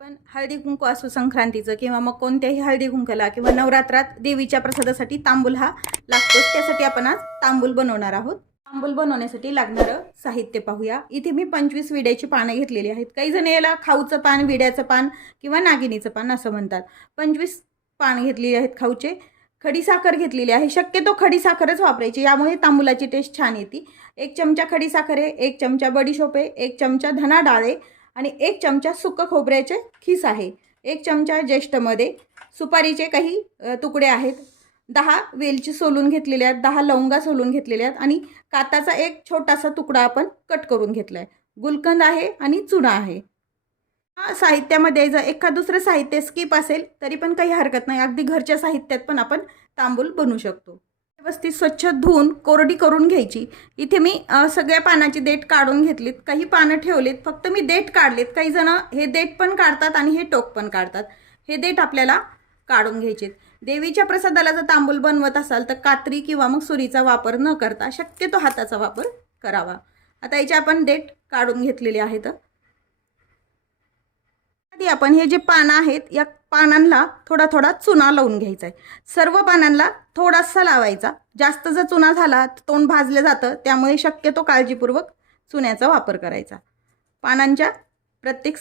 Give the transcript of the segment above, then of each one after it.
आपण हळदी कुंकू असू संक्रांतीचं किंवा मग कोणत्याही हळदी कुंकाला किंवा नवरात्रात देवीच्या प्रसादासाठी तांबूल हा लागतोच. त्यासाठी आपण आज तांबूल बनवणार आहोत. तांबूल बनवण्यासाठी लागणारं साहित्य पाहूया. इथे मी पंचवीस विड्याची पानं घेतलेली आहेत. काही जण याला खाऊचं पान विड्याचं पान किंवा नागिनीचं पान असं म्हणतात. पंचवीस पान घेतलेली आहेत खाऊचे. खडीसाखर घेतलेली आहे. शक्यतो खडीसाखरच वापरायची. यामुळे तांबुलाची टेस्ट छान येते. एक चमचा खडीसाखर आहे एक चमचा बडीशोपे एक चमचा धना डाळ आहे. आणि एक चमचा सुकं खोबऱ्याचे खीस आहे. एक चमचा ज्येष्ठमध्ये सुपारीचे काही तुकडे आहेत. दहा वेलची सोलून घेतलेल्या आहेत. दहा लवंगा सोलून घेतलेल्या आहेत. आणि काताचा एक छोटासा तुकडा आपण कट करून घेतला आहे गुलकंद आहे आणि चुना आहे. हा साहित्यामध्ये जर एखाद दुसरं साहित्य स्किप असेल तरी पण काही हरकत नाही. अगदी घरच्या साहित्यात पण आपण तांबूल बनवू शकतो. व्यवस्थित स्वच्छ धुवून कोरडी करून घ्यायची. इथे मी सगळ्या पानाची देठ काढून घेतलीत. काही पानं ठेवलीत. फक्त मी देठ काढलेत. काही जण हे देठ पण काढतात आणि हे टोक पण काढतात. हे देठ आपल्याला काढून घ्यायचे देवीच्या प्रसादाला जर तांबूल बनवत असाल तर कात्री किंवा मग सुरीचा वापर न करता शक्यतो हाताचा वापर करावा. आता याचे आपण देठ काढून घेतलेले आहेत आधी आपण हे जे पानं आहेत या पानांना थोडा थोडा चुना लावून घ्यायचा आहे सर्व पानांना थोडासा लावायचा. जास्त जर चुना झाला तर तोंड भाजलं जातं त्यामुळे शक्यतो काळजीपूर्वक चुन्याचा वापर करायचा. पानांच्या प्रत्येक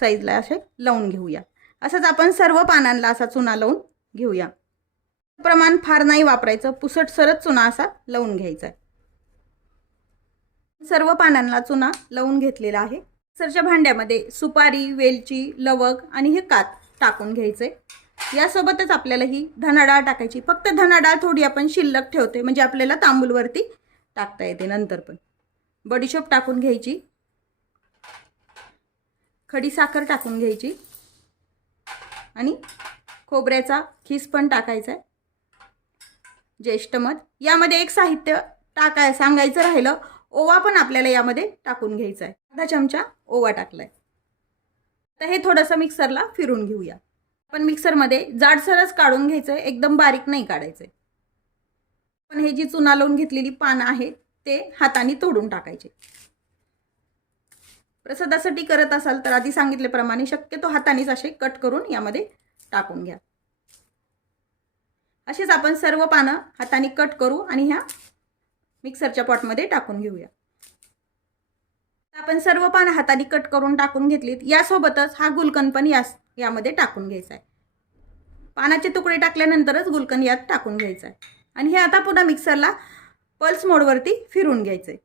साईजला असे लावून घेऊया. असंच आपण सर्व पानांना असा चुना लावून घेऊया. प्रमाण फार नाही वापरायचं. पुसटसरच चुना असा लावून घ्यायचा आहे सर्व पानांना चुना लावून घेतलेला आहे. मिक्सरच्या भांड्यामध्ये सुपारी वेलची लवंग आणि हे कात टाकून घ्यायचे. यासोबतच आपल्याला ही धनाडाळ टाकायची. फक्त धनाडाळ थोडी आपण शिल्लक ठेवते म्हणजे आपल्याला तांबूलवरती टाकता येते नंतर पण. बडीशोप टाकून घ्यायची. खडी साखर टाकून घ्यायची. आणि खोबऱ्याचा खीस पण टाकायचा आहे. ज्येष्ठमध यामध्ये एक साहित्य टाकाय सांगायचं राहिलं ओवा पण आपल्याला यामध्ये टाकून घ्यायचा आहे. अर्धा चमचा ओवा टाकलाय. तर हे थोडंसं मिक्सरला फिरून घेऊया. आपण मिक्सरमध्ये जाडसरच काढून घ्यायचं आहे एकदम बारीक नाही काढायचं आहे पण हे जी चुना लावून घेतलेली पानं आहेत ते हाताने तोडून टाकायचे. प्रसादासाठी करत असाल तर आधी सांगितल्याप्रमाणे शक्यतो हातानेच असे कट करून यामध्ये टाकून घ्या. असेच आपण सर्व पानं हाताने कट करू आणि ह्या मिक्सरच्या पॉटमध्ये टाकून घेऊया. आपण सर्व पानं हाताने कट करून टाकून घेतलीत. यासोबतच हा गुलकंद पण यास यामध्ये टाकून घ्यायचा आहे. पानाचे तुकडे टाकल्यानंतरच गुलकंद यात टाकून घ्यायचा आहे. आणि हे आता पुन्हा मिक्सरला पल्स मोडवरती फिरून घ्यायचं आहे.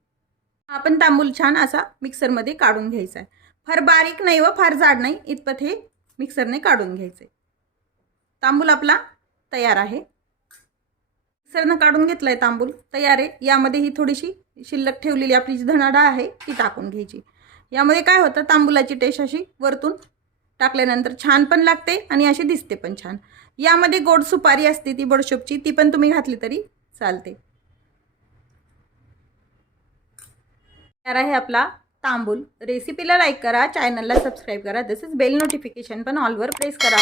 आपण तांबूल छान असा मिक्सरमध्ये काढून घ्यायचा आहे. फार बारीक नाही व फार जाड नाही इतपत हे मिक्सरने काढून घ्यायचं आहे. तांबूल आपला तयार आहे. मिक्सरनं काढून घेतलं आहे तांबूल तयार आहे. यामध्ये ही थोडीशी शिल्लक ठेवलेली आपली जी धनाडा आहे ती टाकून घ्यायची. यामध्ये काय होतं तांबुलाची टेस्ट अशी वरतून टाकल्यानंतर छान पण लागते आणि अशी दिसते पण छान. यामध्ये गोड सुपारी असते ती बडशोपची ती पण तुम्ही घातली तरी चालते. तयार आहे आपला तांबूल. रेसिपीला लाईक करा चॅनलला सबस्क्राईब करा. तसेच बेल नोटिफिकेशन पण ऑलवर प्रेस करा.